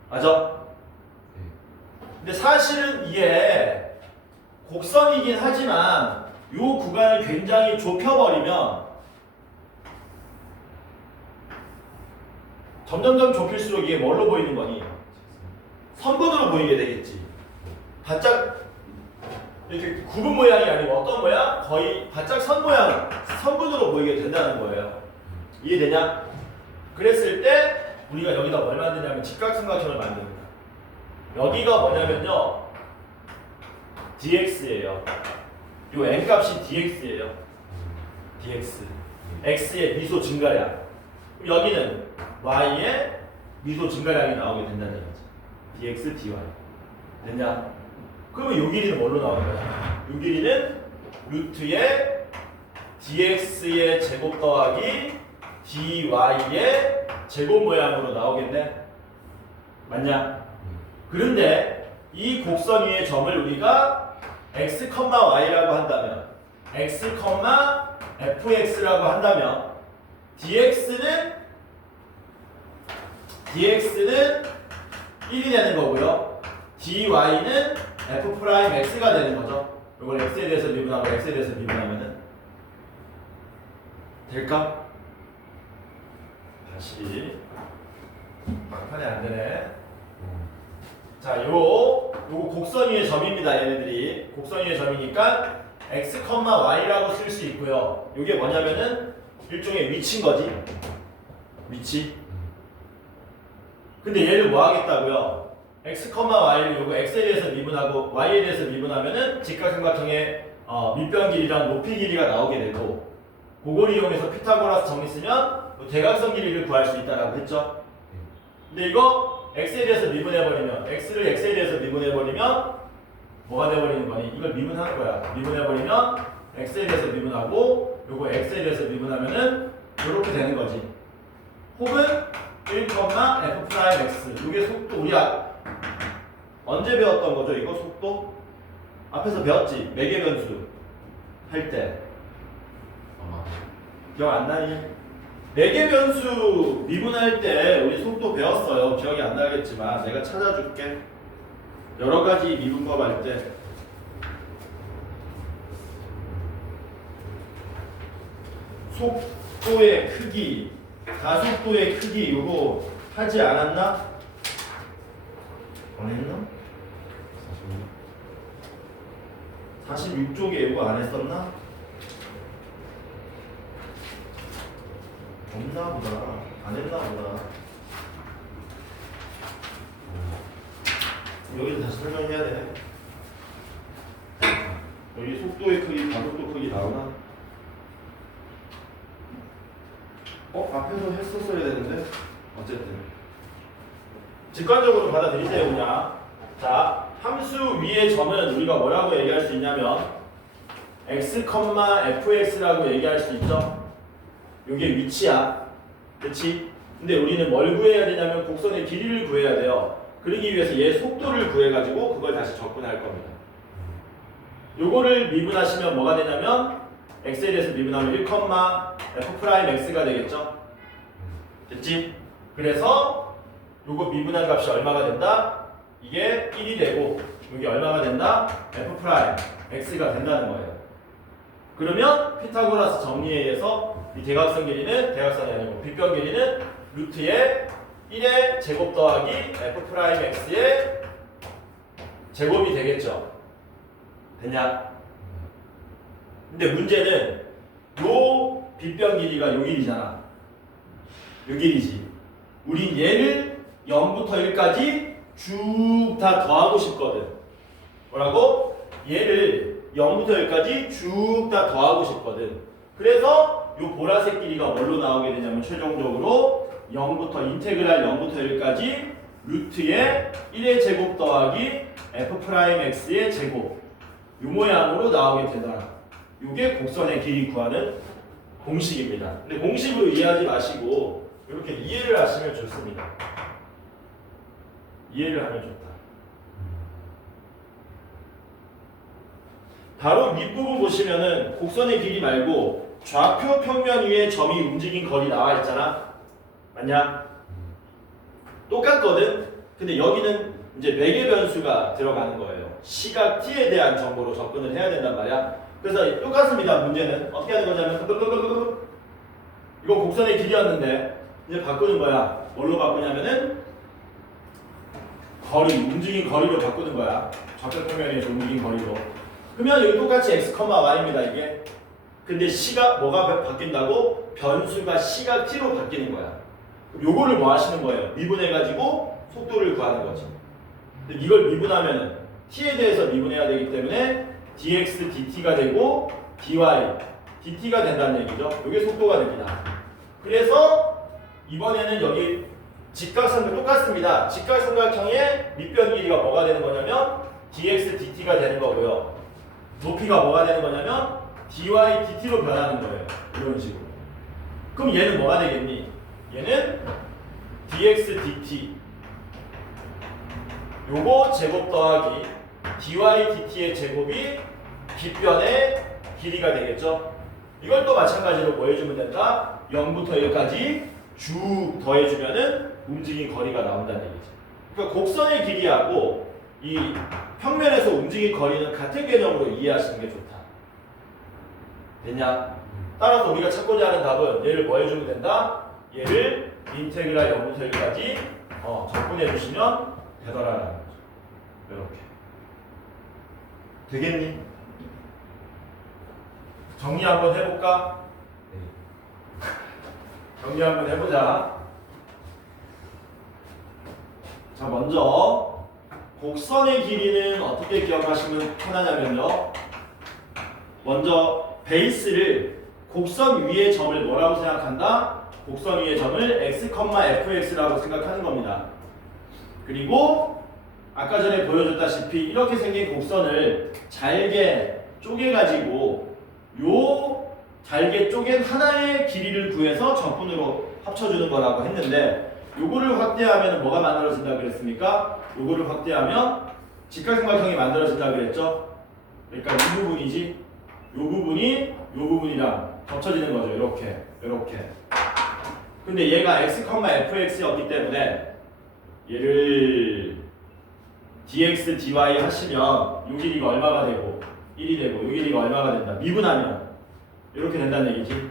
맞아? 근데 사실은 이게 곡선이긴 하지만 이 구간을 굉장히 좁혀버리면 점점점 좁힐수록 이게 뭘로 보이는 거니? 선분으로 보이게 되겠지. 바짝 이렇게 구분 모양이 아니고 어떤 모양? 거의 바짝 선 모양, 선분으로 보이게 된다는 거예요. 이해되냐? 그랬을 때 우리가 여기다 뭘 만드냐면 직각삼각형을 만듭니다. 여기가 뭐냐면요 dx예요. 이 n값이 dx예요. dx. x의 미소 증가량. 여기는 y의 미소 증가량이 나오게 된다는 얘기죠. dx, dy. 됐냐? 그러면 이 길이는 뭘로 나오는 거야? 이 길이는 루트의 dx의 제곱 더하기 dy의 제곱 모양으로 나오겠네. 맞냐? 그런데 이 곡선 위의 점을 우리가 x, y라고 한다면 x, fx라고 한다면 dx는 1이 되는 거고요. dy는 f'x가 되는 거죠. 이걸 x에 대해서 미분하고 x에 대해서 미분하면은 될까? 다시 막판에 안 되네. 자, 요거 곡선 위의 점입니다. 얘네들이 곡선 위의 점이니까 x, y라고 쓸 수 있고요. 이게 뭐냐면은 일종의 위치인 거지. 위치. 근데 얘를 뭐 하겠다고요? x, y를 요거 x에 대해서 미분하고 y에 대해서 미분하면은 직각삼각형의 밑변 길이랑 높이 길이가 나오게 되고, 그걸 이용해서 피타고라스 정리 쓰면 대각선 길이를 구할 수 있다라고 했죠. 근데 이거 x에 대해서 미분해버리면, x를 x에 대해서 미분해버리면 뭐가 돼버리는 거니? 이걸 미분하는 거야. 미분해버리면 x에 대해서 미분하고 요거 x에 대해서 미분하면은 이렇게 되는 거지. 혹은 1, f'x. 이게 속도 우리 언제 배웠던 거죠? 이거 속도? 앞에서 배웠지? 매개 변수 할 때. 기억 안 나니? 매개 변수 미분할 때 우리 속도 배웠어요. 기억이 안 나겠지만 내가 찾아줄게. 여러 가지 미분법 할 때 속도의 크기, 가속도의 크기 이거 하지 않았나? 안 했나? 46쪽에 이거 안 했었나? 없나 보다. 안 했나 보다. 여기를 다시 설명해야 돼. 여기 속도의 크기, 가속도 크기 나오나? 앞에서 했었어야 되는데. 어쨌든 직관적으로 받아들이세요 그냥. 자, 함수 위의 점은 우리가 뭐라고 얘기할 수 있냐면 x, fx라고 얘기할 수 있죠. 이게 위치야. 그치? 근데 우리는 뭘 구해야 되냐면 곡선의 길이를 구해야 돼요. 그러기 위해서 얘 속도를 구해가지고 그걸 다시 접근할 겁니다. 요거를 미분하시면 뭐가 되냐면 x에 대해서 미분하면 1, f'x가 되겠죠? 됐지? 그래서 요거 미분한 값이 얼마가 된다? 이게 1이 되고 여기 얼마가 된다? f'x가 된다는 거예요. 그러면 피타고라스 정리에 의해서 이 대각선 길이는 대각선이 아니고 빗변 길이는 루트의 1의 제곱 더하기 f'x의 제곱이 되겠죠. 됐냐? 근데 문제는 요 빗변 길이가 요 길이잖아. 요 길이지. 우린 얘를 0부터 1까지 쭉 다 더하고 싶거든. 뭐라고? 얘를 0부터 1까지 쭉 다 더하고 싶거든. 그래서 요 보라색 길이가 뭘로 나오게 되냐면 최종적으로 0부터 인테그랄 0부터 1까지 루트의 1의 제곱 더하기 f'x의 제곱 요 모양으로 나오게 되더라. 요게 곡선의 길이 구하는 공식입니다. 근데 공식으로 이해하지 마시고 이렇게 이해를 하시면 좋습니다. 이해를 하면 좋다. 바로 윗부분 보시면은 곡선의 길이 말고 좌표 평면 위에 점이 움직인 거리 나와 있잖아. 맞냐? 똑같거든. 근데 여기는 이제 매개 변수가 들어가는 거예요. 시각 t에 대한 정보로 접근을 해야 된단 말이야. 그래서 똑같습니다. 문제는 어떻게 하는 거냐면 이거 곡선의 길이였는데 이제 바꾸는 거야. 뭘로 바꾸냐면은 거리, 움직인 거리로 바꾸는 거야. 좌표 평면에서 움직인 거리로. 그러면 여기 똑같이 x, y입니다. 이게. 근데 시각 뭐가 바뀐다고? 변수가 시각 t로 바뀌는 거야. 요거를 뭐 하시는 거예요? 미분해가지고 속도를 구하는 거지. 근데 이걸 미분하면은 t에 대해서 미분해야 되기 때문에 dx, dt가 되고 dy, dt가 된다는 얘기죠. 이게 속도가 됩니다. 그래서 이번에는 여기 직각삼각 똑같습니다. 직각삼각형의 밑변 길이가 뭐가 되는 거냐면 dx, dt가 되는 거고요. 높이가 뭐가 되는 거냐면 dy dt로 변하는 거예요. 이런 식으로. 그럼 얘는 뭐가 되겠니? 얘는 dx dt 요거 제곱 더하기 dy dt의 제곱이 빗변의 길이가 되겠죠. 이걸 또 마찬가지로 뭐 해주면 된다? 0부터 1까지 쭉 더해주면은 움직인 거리가 나온다는 얘기죠. 그러니까 곡선의 길이하고 이 평면에서 움직인 거리는 같은 개념으로 이해하시는 게 좋다. 됐냐? 따라서 우리가 찾고자 하는 답은 얘를 뭐 해주면 된다? 얘를 인테그랄 0부터 1까지 적분해 주시면 되더라라는 거죠. 이렇게. 되겠니? 정리 한번 해볼까? 네. 정리 한번 해보자. 자, 먼저 곡선의 길이는 어떻게 기억하시면 편하냐면요. 먼저 베이스를 곡선 위의 점을 뭐라고 생각한다? 곡선 위의 점을 x, fx라고 생각하는 겁니다. 그리고 아까 전에 보여줬다시피 이렇게 생긴 곡선을 잘게 쪼개가지고 요 잘게 쪼갠 하나의 길이를 구해서 적분으로 합쳐주는 거라고 했는데 요거를 확대하면 뭐가 만들어진다 그랬습니까? 요거를 확대하면 직각삼각형이 만들어진다 그랬죠? 그러니까 이 부분이지 요 부분이 요 부분이랑 겹쳐지는 거죠. 이렇게. 근데 얘가 x, fx였기 때문에 얘를 dx, dy 하시면 요 길이가 얼마가 되고 1이 되고 요 길이가 얼마가 된다. 미분하면 이렇게 된다는 얘기지.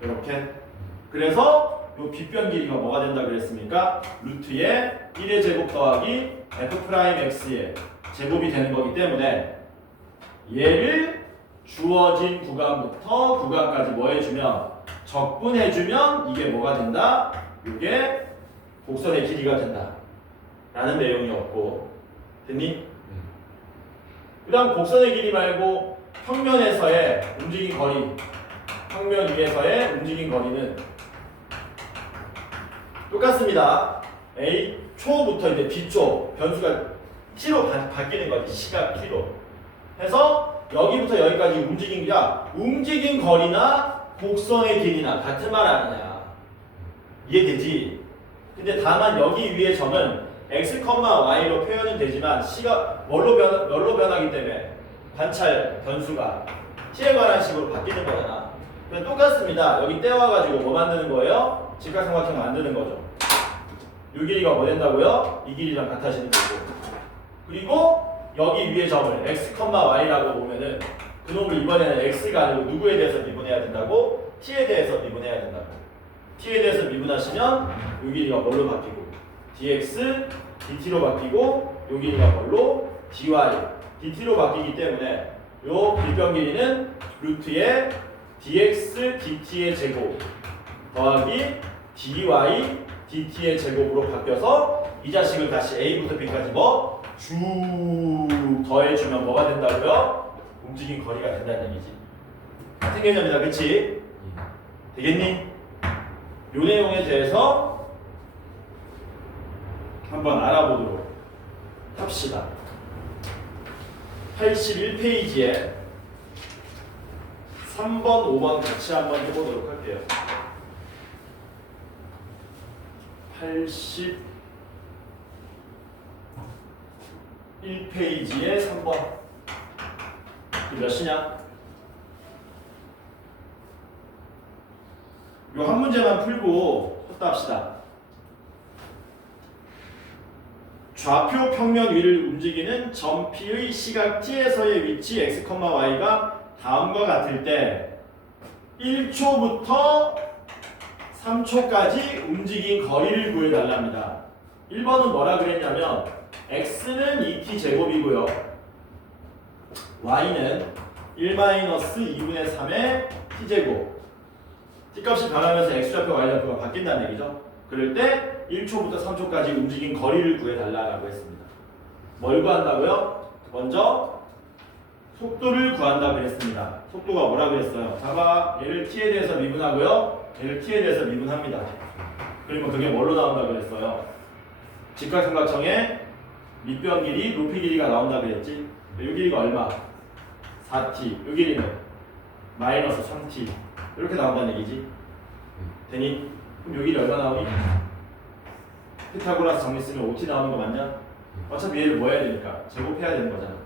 이렇게. 그래서 요 빗변 길이가 뭐가 된다 그랬습니까? 루트의 1의 제곱 더하기 f'x의 제곱이 되는 거기 때문에 얘를 주어진 구간부터 구간까지 뭐 해주면 적분해주면 이게 뭐가 된다? 이게 곡선의 길이가 된다 라는 내용이었고 됐니? 그 다음 곡선의 길이 말고 평면에서의 움직인 거리 평면 위에서의 움직인 거리는 똑같습니다. A 초부터 이제 B초 변수가 T로 바뀌는 거지. 시각 T로 해서 여기부터 여기까지 움직인 거리나 곡선의 길이나 같은 말 아니냐. 이해되지? 근데 다만 여기 위의 점은 x, y로 표현은 되지만 시각 뭘로 변하기 때문에 관찰 변수가 t에 관한 식으로 바뀌는 거잖아. 그냥 똑같습니다. 여기 떼와가지고 뭐 만드는 거예요? 직각삼각형 만드는 거죠. 이 길이가 뭐 된다고요? 이 길이랑 같아지는 거고. 그리고 여기 위의 점을 x, y라고 보면은 그놈을 이번에는 x가 아니고 누구에 대해서 미분해야 된다고? t에 대해서 미분해야 된다고. t에 대해서 미분하시면 이 길이가 뭘로 바뀌고 dx, dt로 바뀌고 이 길이가 뭘로? dy, dt로 바뀌기 때문에 요 빗변 길이는 루트의 dx, dt의 제곱 더하기 dy, dt의 제곱으로 바뀌어서 이 자식을 다시 a부터 b까지 뭐? 쭉 더해주면 뭐가 된다고요? 움직인 거리가 된다는 얘기지. 같은 개념이다, 그치? 되겠니? 요 내용에 대해서 한번 알아보도록 합시다. 81페이지에 3번, 5번 같이 한번 해보도록 할게요. 81페이지에 3번. 몇 시냐? 요 한 문제만 풀고 쳤다 합시다. 좌표 평면 위를 움직이는 점 P의 시각 T에서의 위치 x, y가 다음과 같을 때 1초부터 3초까지 움직인 거리를 구해달랍니다. 1번은 뭐라 그랬냐면 x는 2t 제곱이고요. y는 1-2분의 3의 t제곱. t값이 변하면서 x좌표, y좌표가 바뀐다는 얘기죠. 그럴 때 1초부터 3초까지 움직인 거리를 구해달라고 했습니다. 뭘 구한다고요? 먼저 속도를 구한다고 그랬습니다. 속도가 뭐라 그랬어요? 봐봐, 얘를 t에 대해서 미분하고요. 얘를 t에 대해서 미분합니다. 그러면 그게 뭘로 나온다고 그랬어요? 직각삼각형의 밑변 길이, 높이 길이가 나온다고 그랬지? 이 길이가 얼마? 4t. 이 길이는 마이너스 3t 이렇게 나온다는 얘기지. 되니? 그럼 여기 얼마 나오니? 피타고라스 정리 쓰면 5t 나오는 거 맞냐? 어차피 얘를 뭐 해야 되니까 제곱해야 되는 거잖아.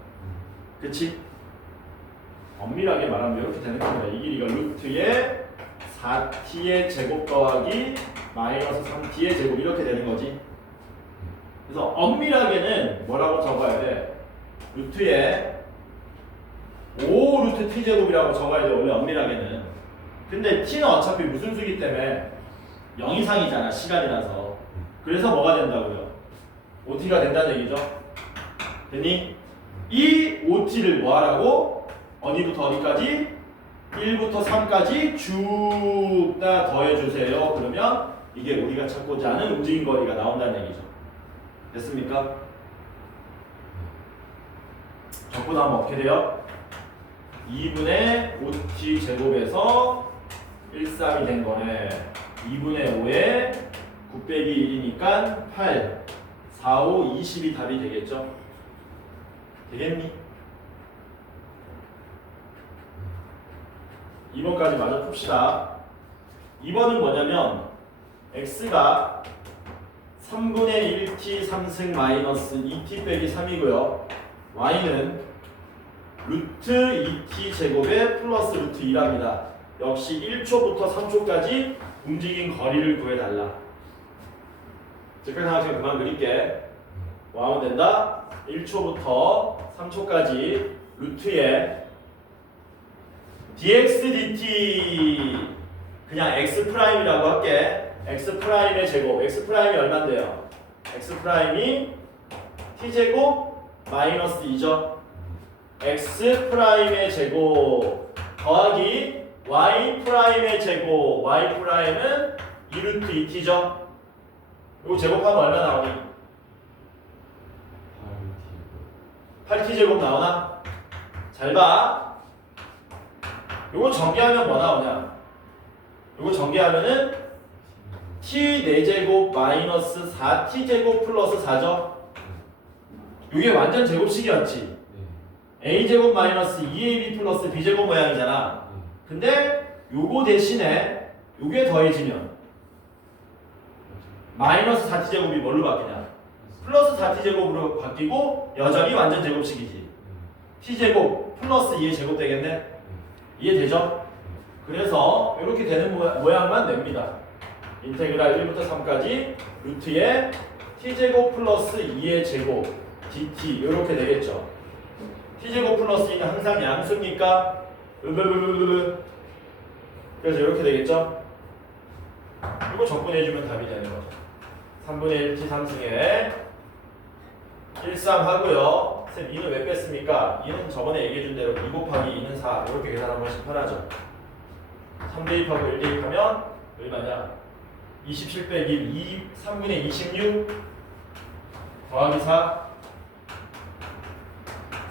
그치? 엄밀하게 말하면 이렇게 되는 겁니다. 이 길이가 루트의 4t의 제곱 더하기 마이너스 3t의 제곱 이렇게 되는 거지. 그래서 엄밀하게는 뭐라고 적어야 돼? 루트의 5 루트 t 제곱이라고 적어야 돼. 원래 엄밀하게는. 근데 t는 어차피 무슨 수기 때문에 0 이상이잖아. 시간이라서. 그래서 뭐가 된다고요? 5t가 된다는 얘기죠. 됐니? 이 5t를 뭐 하라고? 어디부터 어디까지? 1부터 3까지 쭉 다 더해주세요. 그러면 이게 우리가 찾고자 하는 움직임 거리가 나온다는 얘기죠. 됐습니까? 적고 나면 어떻게 돼요? 2분의 5t 제곱에서 13이 된 거네. 2분의 5에 9 빼기 1이니까 8, 4, 5, 20이 답이 되겠죠? 되겠니? 2번까지 마저 풉시다. 2번은 뭐냐면 x가 3분의 1t 3승 마이너스 2t 빼기 3이고요. y는 루트 2t 제곱에 플러스 루트 2랍니다. 역시 1초부터 3초까지 움직인 거리를 구해달라. 직각삼각형 그만 그릴게. 와면 된다. 1초부터 3초까지 루트에 dx dt 그냥 x'이라고 할게. x'의 제곱. x'이 얼만데요? x'이 t제곱 마이너스 2죠. x'의 제곱 더하기 y'의 제곱. y'은 2루트 2t죠. 이거 제곱하면 얼마 나오니? 8t 제곱 나오나? 잘 봐. 이거 전개하면 뭐 나오냐? 이거 전개하면은 t 4제곱 마이너스 4t 제곱 플러스 4죠? 이게 완전 제곱식이었지? a 제곱 마이너스 2ab 플러스 b 제곱 모양이잖아. 근데 요거 대신에 요게 더해지면 마이너스 4t 제곱이 뭘로 바뀌냐? 플러스 4t 제곱으로 바뀌고 여전히 완전 제곱식이지. t 제곱 플러스 2의 제곱 되겠네? 이해되죠? 그래서 이렇게 되는 모양만 냅니다. 인테그랄 1부터 3까지 루트에 t제곱 플러스 2의 제곱 dt 이렇게 되겠죠. t제곱 플러스 2는 항상 양수니까 그래서 이렇게 되겠죠. 이거 적분해주면 답이 되는 거죠. 3분의 1t 3승에 13 하고요. 쌤 2는 왜 뺐습니까? 2는 저번에 얘기해준 대로 2 곱하기 2는 4 이렇게 계산하면 훨씬 편하죠. 3 대입하고 1 대입하면 얼마냐? 27 빼기 3분의 26 더하기 4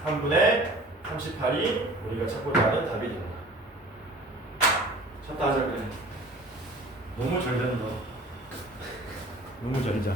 3분의 38이 우리가 찾고자 하는 답이 됩니다. 찾다 하자 그래. 너무 잘 된다. 너무 잘이자.